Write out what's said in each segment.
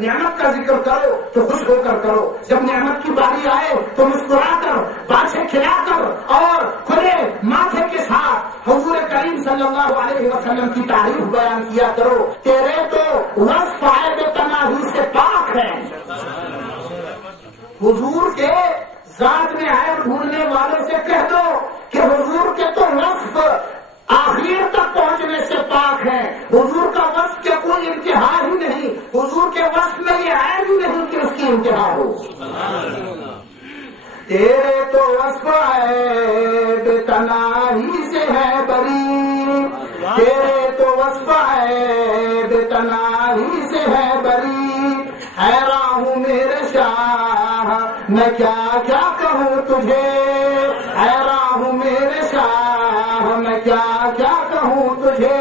نعمت کا ذکر کرو تو خوش ہو کر کرو، جب نعمت کی باری آئے تو مسکرا کر، باتیں کھلا کر اور کھلے ماتھے کے ساتھ حضور کریم صلی اللہ علیہ وسلم کی تعریف بیان کیا کرو۔ تیرے تو وصف عیب تناہی سے پاک ہے۔ حضور کے ذات میں عیب ڈھونڈنے والوں سے کہہ دو کہ حضور کے تو وصف آخر تک پہنچنے سے پاک ہے، حضور کا وصف کے کوئی انتہا ہی نہیں، حضور کے وصف میں یہ عیب ہی نہیں کہ اس کی انتہا ہو۔ تیرے تو وصف عیب تناہی سے ہے بری، تیرے تو وصف عیب تناہی سے ہے بری، حیران ہوں میرے شاہ میں کیا کیا کہوں تجھے، حیران ہوں میرے شاہ میں کیا کیا کہوں تجھے۔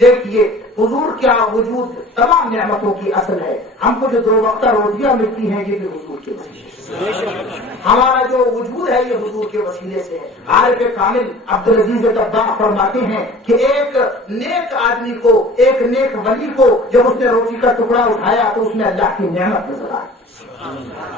دیکھیے حضور کیا وجود تمام نعمتوں کی اصل ہے۔ ہم کو جو 2 وقتہ روٹیاں ملتی ہیں یہ بھی حضور کے وسیلے سے، ہمارا جو وجود ہے یہ حضور کے وسیلے سے ہے۔ عارف کامل عبدالعزیز دباغ فرماتے ہیں کہ ایک نیک آدمی کو، ایک نیک ولی کو جب اس نے روٹی کا ٹکڑا اٹھایا تو اس میں اللہ کی نعمت نظر آئی۔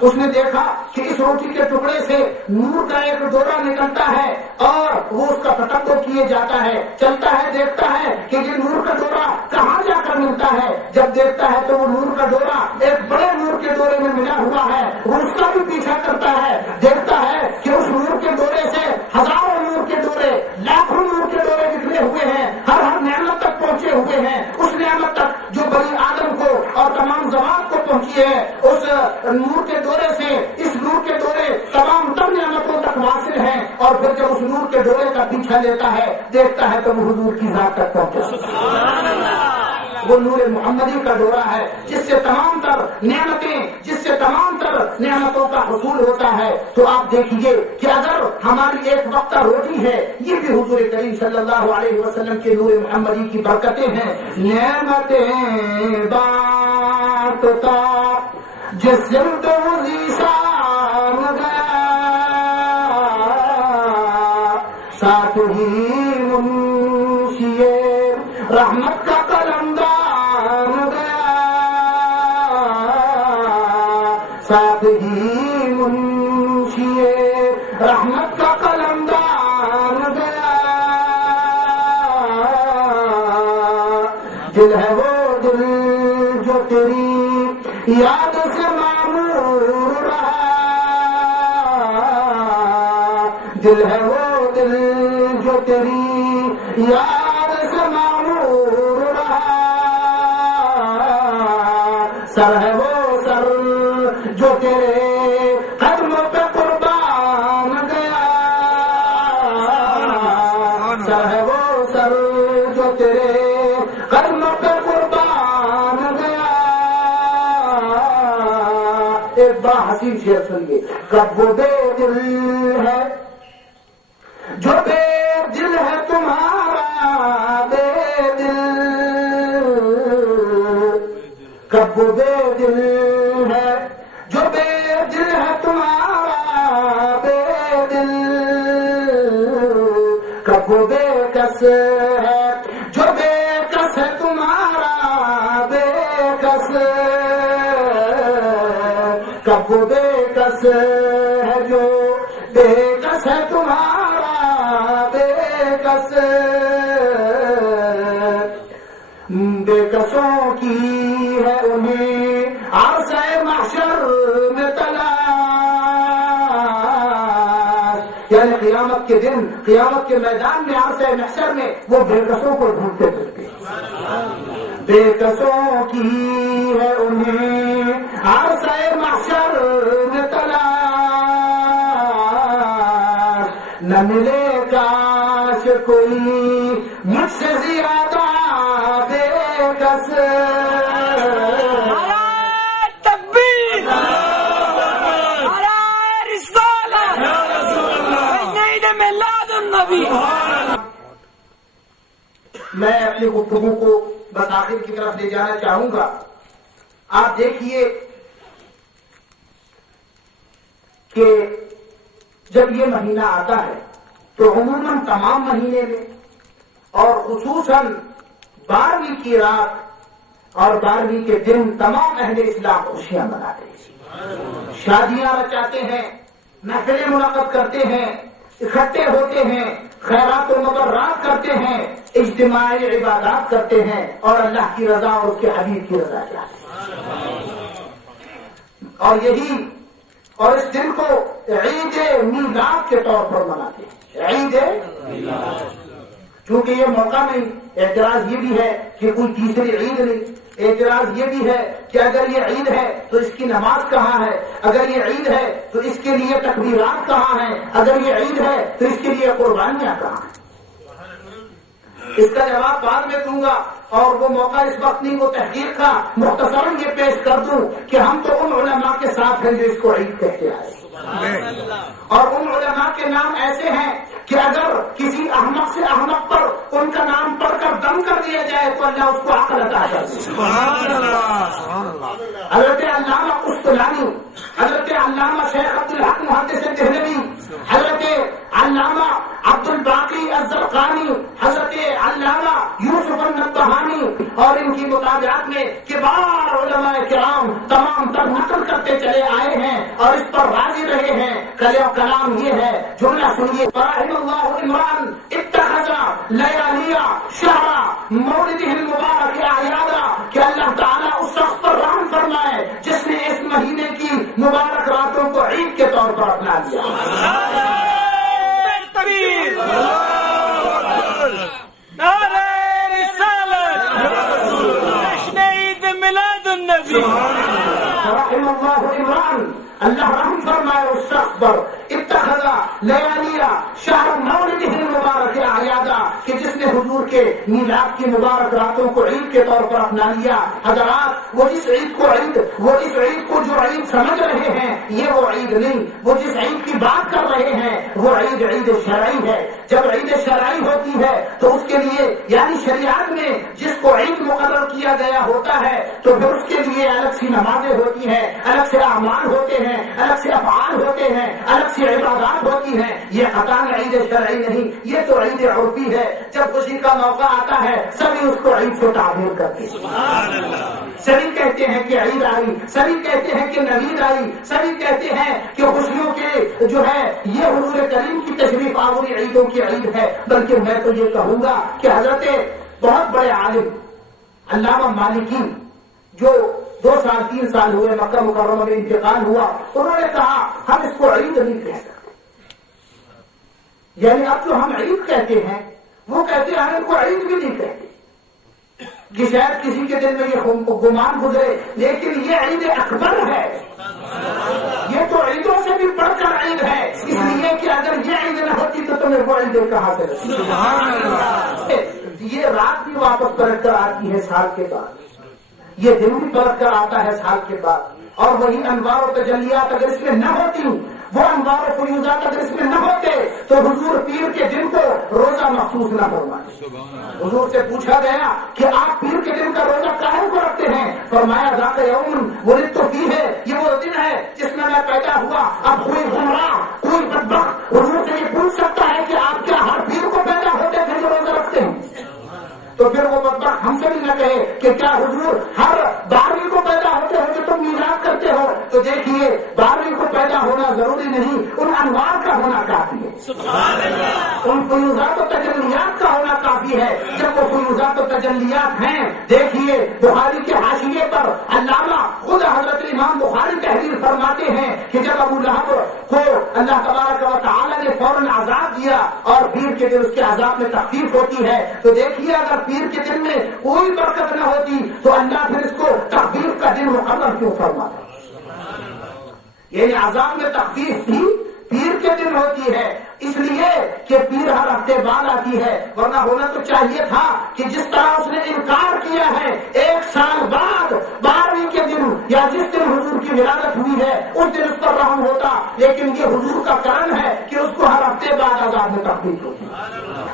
اس نے دیکھا کہ اس روٹی کے ٹکڑے سے نور کا ایک ڈورا نکلتا ہے اور وہ اس کا تطبع کیے جاتا ہے، چلتا ہے، دیکھتا ہے کہ یہ نور کا ڈورا کہاں جا کر ملتا ہے۔ جب دیکھتا ہے تو وہ نور کا ڈورا ایک بڑے نور کے ڈورے میں ملا ہوا ہے، وہ اس کا بھی پیچھا کرتا ہے، دیکھتا ہے کہ اس نور کے ڈورے سے ہزاروں نور کے ڈورے، لاکھوں نور کے ڈورے نکلے ہوئے ہیں، ہر نعمت تک پہنچے ہوئے ہیں، اس نعمت تک جو بنی آدم کو اور تمام زمانوں کو پہنچی ہے، اس نور کے دورے سے، اس نور کے دورے تمام تر نعمتوں تک واصل ہیں، اور پھر جب اس نور کے دورے کا پیچھا لیتا ہے دیکھتا ہے تو وہ حضور کی ذات تک پہنچا۔ وہ نور محمدی کا دورہ ہے جس سے تمام تر نعمتیں، جس سے تمام تر نعمتوں کا حصول ہوتا ہے۔ تو آپ دیکھیے کہ اگر ہماری ایک وقتہ روٹی ہے یہ بھی حضور کریم صلی اللہ علیہ وسلم کے نور محمدی کی برکتیں ہیں۔ نعمتیں بانٹتا جس سمت وہ ذیشان گیا، ساتھ ہی منشی رحمت کا قلمدان گیا، ساتھ ہی منشی رحمت کا قلمدان گیا۔ دل ہے وہ دل جو تیری یاد سے معمور رہا، دل ہے وہ دل جو تیری یاد سے معمور رہا، سر ہے وہ سر جو تیرے قدموں پہ قربان گیا، سر ہے وہ سر جو تیرے قدموں پہ قربان گیا۔ ایک بڑا حسین شعر سنیے، کب وہ بے دل ہے جو بے دل ہے تمہارا بے دل، کب وہ بے دل ہے جو بے دل ہے تمہارا بے دل، کب وہ بے کس ہے جو بے کس ہے تمہارا بے کس، کب وہ بے کس ہے جو بے کس ہے تمہارا بے کس، بے کسوں کی ہے انہیں عرصہ محشر میں تلاش، یعنی قیامت کے دن، قیامت کے میدان میں، عرصہ محشر میں وہ بے کسوں کو ڈھونڈتے پھرتے، بے کسوں کی ہے انہیں عرصہ محشر میں تلاش، نہ ملے کاش کوئی مجھ سے زیادہ بے کس۔ تکبیر، رسالت، میلاد النبی۔ میں اپنی گفتگو کو بس آخر کی طرف لے جانا چاہوں گا۔ آپ دیکھیے کہ جب یہ مہینہ آتا ہے تو عموماً تمام مہینے میں اور خصوصاً 12ویں کی رات اور 12ویں کے دن تمام اہل اسلام خوشیاں مناتے ہیں، شادیاں رچاتے ہیں، محفلیں منعقد کرتے ہیں، اکٹھے ہوتے ہیں، خیرات و مبرات کرتے ہیں، اجتماعی عبادات کرتے ہیں اور اللہ کی رضا اور اس کے حبیب کی رضا چاہتے ہیں۔ اور اس دن کو عید میلاد کے طور پر مناتے ہیں، عید میلاد۔ چونکہ یہ موقع نہیں، اعتراض یہ بھی ہے کہ کوئی تیسری عید نہیں، اعتراض یہ بھی ہے کہ اگر یہ عید ہے تو اس کی نماز کہاں ہے، اگر یہ عید ہے تو اس کے لیے تکبیرات کہاں ہیں، اگر یہ عید ہے تو اس کے لیے قربانیاں کہاں ہیں۔ اس کا جواب بعد میں دوں گا اور وہ موقع اس وقت نہیں، وہ تحقیق کا مختصراً یہ پیش کر دوں کہ ہم تو ان علماء کے ساتھ ہیں جو اس کو عید کہتے آئے، اور ان علماء کے نام ایسے ہیں کہ اگر کسی احمق سے احمق پر ان کا نام پڑھ کر دم کر دیا جائے تو اللہ اس کو عقل عطا کر دے۔ حضرت علامہ قسطلانی، حضرت علامہ شیخ عبدالحق محدث دہلوی، حضرت علامہ عبد الباقی الزرقانی، حضرت علامہ یوسف النبہانی اور ان کی مطالعات میں کبار علماء کرام تمام تر نقل کرتے چلے آئے ہیں اور اس پر راضی رہے ہیں۔ کلام یہ ہے، جملہ سنیے، فرحم اللہ عمران اتخذ لیالیہ شہر مولدہ المبارک اعیادا، کہ اللہ تعالیٰ اس شخص پر رحم فرمائے جس نے اس مہینے کی مبارک راتوں کو عید کے طور پر اپنا لیا۔ نعرہ رسالت، جشن عید میلاد النبی۔ رحم اللہ عمران، اللہ رحم فرمائے اس شخص پر، اتخذ لیالیہ شہر مولدہ المبارک اعیادا، کہ جس نے حضور کے میلاد کی مبارک راتوں کو عید کے طور پر اپنا لیا۔ حضرات، وہ جس عید کو جو عید سمجھ رہے ہیں یہ وہ عید نہیں، وہ جس عید کی بات کر رہے ہیں وہ عید شرعی ہے۔ جب عید شرعی ہوتی ہے تو اس کے لیے یعنی شریعت میں جس کو عید مقرر کیا گیا ہوتا ہے تو پھر اس کے لیے الگ سی نمازیں ہوتی ہیں، الگ سے اعمال ہوتے ہیں، الگ سے افعال ہوتے ہیں، الگ سے عبادات ہوتی ہیں۔ یہ قطعاً عید شرعی نہیں، یہ تو عید عرفی ہے۔ جب خوشی کا موقع آتا ہے سبھی اس کو عید سے تعبیر کرتے ہیں، سبھی کہتے ہیں کہ عید آئی، سبھی کہتے ہیں کہ نوید آئی، سبھی کہتے ہیں کہ خوشیوں کے جو ہے یہ حضور کریم کی تشریف آوری عیدوں کی عید ہے۔ بلکہ میں تو یہ کہوں گا کہ حضرت بہت بڑے عالم علامہ مالکی جو 2 سال 3 سال ہوئے مکہ مکرمہ میں انتقال ہوا، انہوں نے کہا ہم اس کو عید نہیں کہہ سکتے، یعنی اب جو ہم عید کہتے ہیں وہ کہتے ہیں ہم ان کو عید بھی نہیں کہتے کہ شاید کسی کے دل میں یہ گمان گزرے، لیکن یہ عید اکبر ہے، یہ تو عیدوں سے بھی بڑھ کر عید ہے، اس لیے کہ اگر یہ عید نہ ہوتی تو تمہیں وہ عید کہاں سے؟ یہ رات بھی واپس پلٹ کر آتی ہے سال کے بعد، یہ دن بھی پلٹ کر آتا ہے سال کے بعد، اور وہی انوار و تجلیات اگر اس میں نہ ہوتی، وہ انوار و فیوزات اگر اس میں نہ ہوتے تو حضور پیر کے دن کو روزہ مخصوص نہ فرمائے۔ حضور سے پوچھا گیا کہ آپ پیر کے دن کا روزہ کاہے کو رکھتے ہیں؟ فرمایا ذاک یوم ولدت فیہ، یہ وہ دن ہے جس میں پیدا ہوا۔ اب کوئی گمراہ، کوئی بدبخت حضور سے یہ پوچھ سکتا ہے کہ آپ کیا ہر پیر کو پیدا ہوتے تھے جو روزہ رکھتے ہیں؟ تو پھر وہ بدبخت ہم سے بھی نہ کہے کہ کیا حضور ہر 12ویں کو پیدا ہوتے ہو جو تم میلاد کرتے ہو؟ تو دیکھیے 12ویں کو پیدا ہونا ضروری نہیں، ان انوار کا ہونا کافی ہے، ان فیوزات و تجلیات کا ہونا کافی ہے۔ جب وہ فیوزات و تجلیات ہیں، دیکھیے بخاری کے حاشیے پر علامہ خود حضرت امام بخاری تحریر فرماتے ہیں کہ جب ابو لہب کو اللہ تبارک و تعالی نے فوراً عذاب دیا اور پیر کے دن اس کے عذاب میں تخفیف ہوتی ہے، تو دیکھیے اگر پیر کے دن میں کوئی برکت نہ ہوتی تو اللہ پھر اس کو تخفیف کا دن مقرر کیوں فرماتا؟ یعنی عذاب میں تخفیف بھی پیر کے دن ہوتی ہے، اس لیے کہ پیر ہر ہفتے بعد آتی ہے، ورنہ ہونا تو چاہیے تھا کہ جس طرح اس نے انکار کیا ہے 1 سال بعد 12ویں کے دن یا جس دن حضور کی ولادت ہوئی ہے اس دن اس پر رحم ہوتا، لیکن یہ حضور کا کرم ہے کہ اس کو ہر ہفتے بعد عذاب میں تخفیف ہوتی۔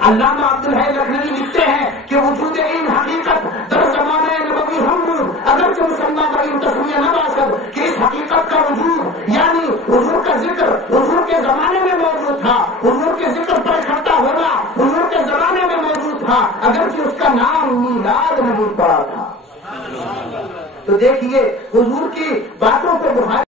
علامہ عبدالحی لکھنوی لکھتے ہیں کہ وجود این حقیقت در زمانے نبوی ہم اگرچہ مسلمان بھائی تصویر نہ باشد کہ اس حقیقت کا وجود یعنی حضور کا ذکر حضور کے زمانے میں موجود تھا، حضور کے ذکر پر تھا اگرچہ اس کا نام میلاد نہیں پڑا تھا۔ تو دیکھیے حضور کی باتوں کو بخاری